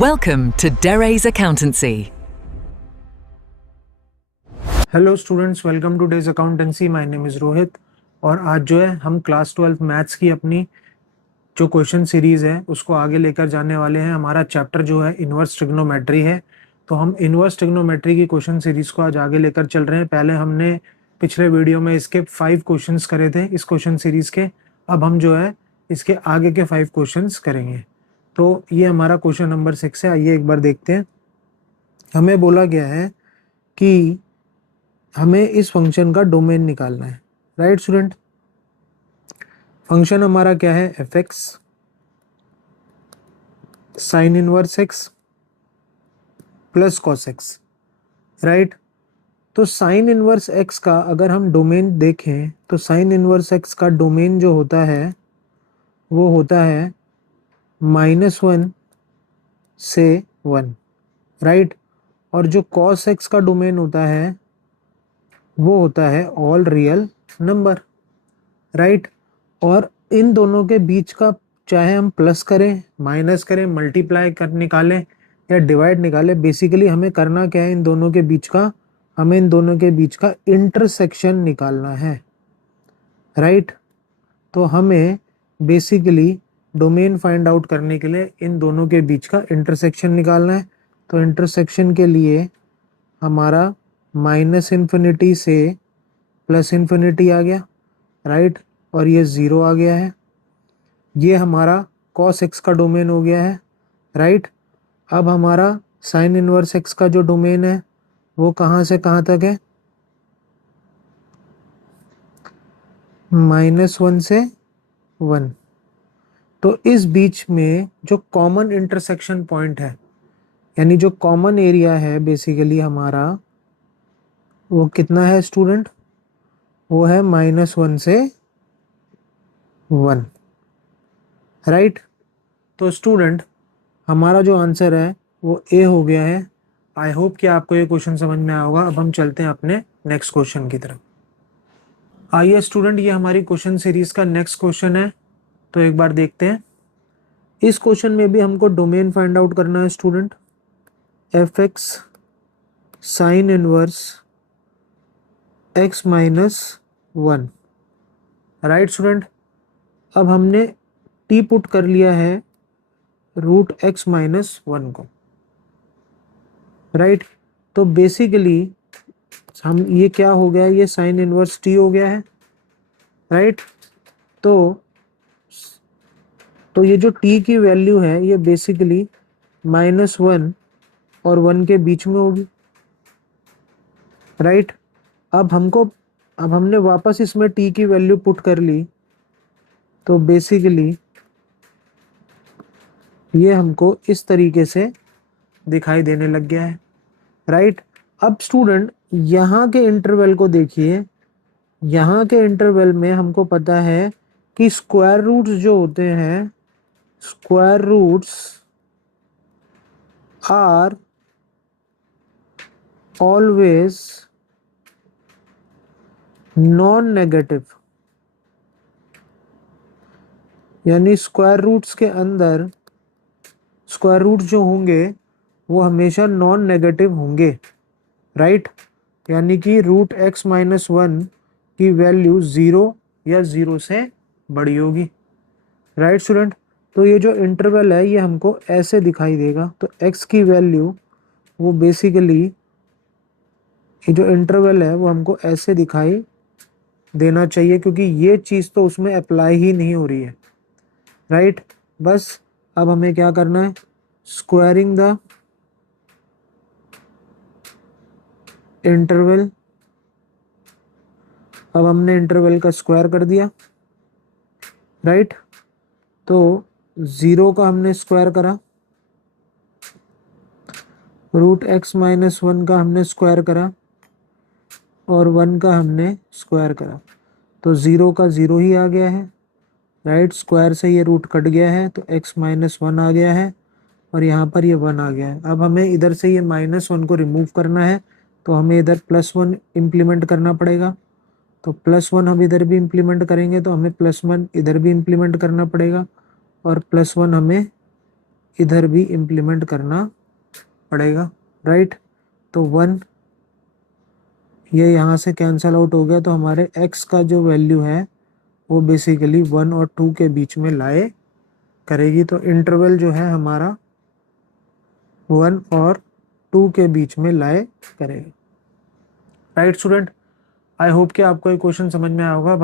Welcome to Dere's Accountancy. Hello students, welcome two days accountancy. My name is Rohit और आज जो है हम क्लास 12 मैथ्स की अपनी जो क्वेश्चन सीरीज़ है उसको आगे लेकर जाने वाले हैं। हमारा चैप्टर जो है इन्वर्स ट्रिग्नोमेट्री है, तो हम इन्वर्स ट्रिग्नोमेट्री की क्वेश्चन सीरीज़ को आज आगे लेकर चल रहे हैं। पहले हमने पिछले वीडियो में इसके 5 क्वेश्चंस करे थे इस क्वेश्चन सीरीज़ के। अब हम जो है इसके आगे के 5 क्वेश्चंस करेंगे। तो ये हमारा क्वेश्चन नंबर 6 है। आइए एक बार देखते हैं। हमें बोला गया है कि हमें इस फंक्शन का डोमेन निकालना है, राइट स्टूडेंट। फंक्शन हमारा क्या है, F x sine inverse x plus cos x, right. तो साइन इनवर्स एक्स का अगर हम डोमेन देखें तो साइन इनवर्स एक्स का डोमेन जो होता है वो होता है -1 से 1, राइट। और जो कॉस एक्स का डोमेन होता है वो होता है ऑल रियल नंबर, राइट। और इन दोनों के बीच का चाहे हम प्लस करें, माइनस करें, मल्टीप्लाई कर निकालें या डिवाइड निकालें, बेसिकली हमें करना क्या है, इन दोनों के बीच का हमें इन दोनों के बीच का इंटरसेक्शन निकालना है, राइट। तो हमें बेसिकली डोमेन फाइंड आउट करने के लिए इन दोनों के बीच का इंटरसेक्शन निकालना है। तो इंटरसेक्शन के लिए हमारा -∞ से +∞ आ गया, राइट। और ये 0 आ गया है। ये हमारा cos x का डोमेन हो गया है, राइट। अब हमारा साइन इनवर्स x का जो डोमेन है वो कहाँ से कहाँ तक है, -1 से 1। तो इस बीच में जो कॉमन इंटरसेक्शन पॉइंट है, यानी जो कॉमन एरिया है बेसिकली हमारा, वो कितना है स्टूडेंट, वो है -1 से 1, राइट। तो स्टूडेंट हमारा जो आंसर है वो ए हो गया है। आई होप कि आपको ये क्वेश्चन समझ में आया होगा। अब हम चलते हैं अपने नेक्स्ट क्वेश्चन की तरफ। आइए स्टूडेंट, ये हमारी क्वेश्चन सीरीज का नेक्स्ट क्वेश्चन है, तो एक बार देखते हैं। इस क्वेश्चन में भी हमको डोमेन फाइंड आउट करना है student. F x sine inverse x -1, right student. अब हमने t पुट कर लिया है √x - 1 को, राइट। तो बेसिकली हम ये क्या हो गया, ये साइन इनवर्स t हो गया है, राइट। तो ये जो t की वैल्यू है ये बेसिकली -1 और 1 के बीच में होगी, राइट। अब हमने वापस इसमें t की वैल्यू पुट कर ली, तो बेसिकली ये हमको इस तरीके से दिखाई देने लग गया है, राइट। अब स्टूडेंट यहाँ के इंटरवल को देखिए। यहाँ के इंटरवल में हमको पता है कि स्क्वायर रूट्स जो होते हैं, square roots are always non negative, यानी स्क्वायर रूट्स के अंदर स्क्वायर रूट्स जो होंगे वो हमेशा नॉन नेगेटिव होंगे, राइट। यानी कि √x - 1 की वैल्यू 0 या 0 से बड़ी होगी, राइट स्टूडेंट। तो ये जो इंटरवल है ये हमको ऐसे दिखाई देगा। तो x की वैल्यू वो बेसिकली, ये जो इंटरवल है वो हमको ऐसे दिखाई देना चाहिए, क्योंकि ये चीज़ तो उसमें अप्लाई ही नहीं हो रही है, राइट। बस अब हमें क्या करना है, स्क्वायरिंग द इंटरवल। अब हमने इंटरवल का स्क्वायर कर दिया, राइट। तो 0 का हमने स्क्वायर करा, √x - 1 का हमने स्क्वायर करा और 1 का हमने स्क्वायर करा। तो 0 का 0 ही आ गया है, राइट। स्क्वायर से ये रूट कट गया है तो x - 1 आ गया है और यहाँ पर ये 1 आ गया है। अब हमें इधर से ये -1 को रिमूव करना है, तो हमें इधर +1 इम्प्लीमेंट करना पड़ेगा। तो +1 हम इधर भी इम्प्लीमेंट करेंगे तो हमें +1 इधर भी इम्प्लीमेंट करना पड़ेगा और +1 हमें इधर भी इम्प्लीमेंट करना पड़ेगा, राइट। तो 1 ये यहाँ से कैंसल आउट हो गया, तो हमारे x का जो वैल्यू है वो बेसिकली 1 और 2 के बीच में लाए करेगी। तो इंटरवल जो है हमारा 1 और 2 के बीच में लाए करेगा, राइट स्टूडेंट। आई होप कि आपको ये क्वेश्चन समझ में आया होगा।